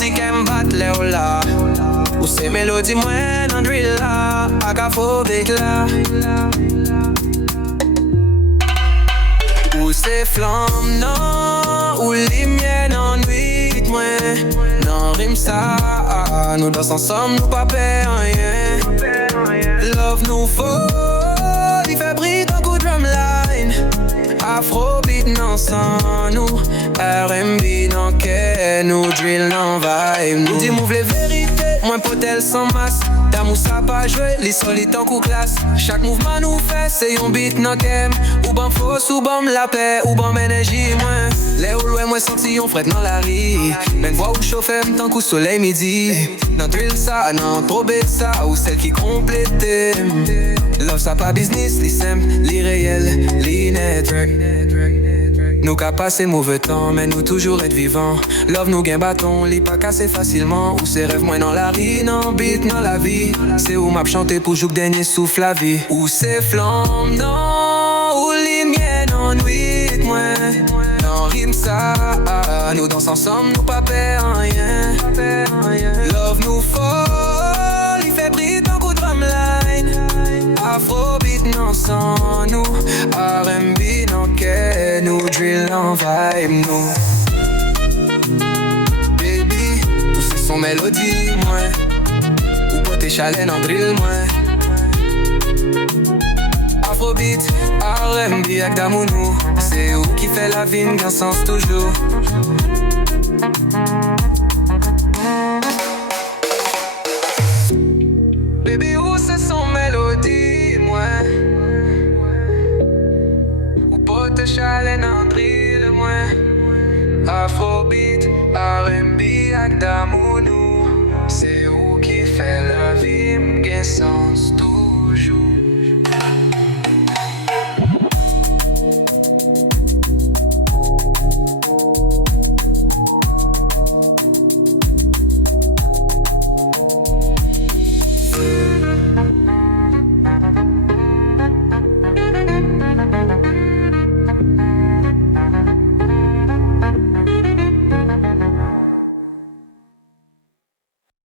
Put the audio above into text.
parti qu'aime battre les là. Ou ces mélodies moins dans drill là, Afrobeat là. Ou ces flammes non, ou les miennes en nuit moins. Non rime ça, nous dansons ensemble, nous pas perdre rien. Love nous faut, il fait briller d'un coup drumline. Afrobeat non sans nous, R&B non que nous, drill non vibe nous. Dis move les vérités, moins potel sans masse. D'amour ça pas joué, les solides en coup classe. Chaque mouvement nous fait, c'est un beat non qu'aime. Ou ban fausse, ou ban la paix, ou ban énergie moins. Les ou loin, moi senti on fret dans la rue. Même voix ou chauffeur, tant qu'au soleil midi. Non drill ça, non trop bête ça, ou celle qui complète. Love ça pas business, les simple, les réels, les network. Nous qu'à passer mauvais temps, mais nous toujours être vivants. Love nous gain bâton, lit pas casser facilement. Ou c'est rêve moins dans la rue, non beat dans la vie. C'est où m'a chanté pour jouer dernier souffle la vie. Ou c'est flamme, non, ou ligne en nuit, moins. Non rime ça, nous dansons ensemble, nous pas perdre rien. Love nous faut, il fait briller ton coup de drumline. Afrobeat non sans nous, R&B non que nous, drill en vibe nous. Baby, tous ces sons mélodies moins, ou poté chalet en drill moins. Afrobeat, R&B avec d'amour nous, c'est où qui fait la vie d'un sens toujours. Baby, où c'est son mélodie, moi? Ou pote chalet en drill, moi? Afrobeat, R&B, avec d'amour, nous. C'est où qui fait la vie, m'gain sens tout.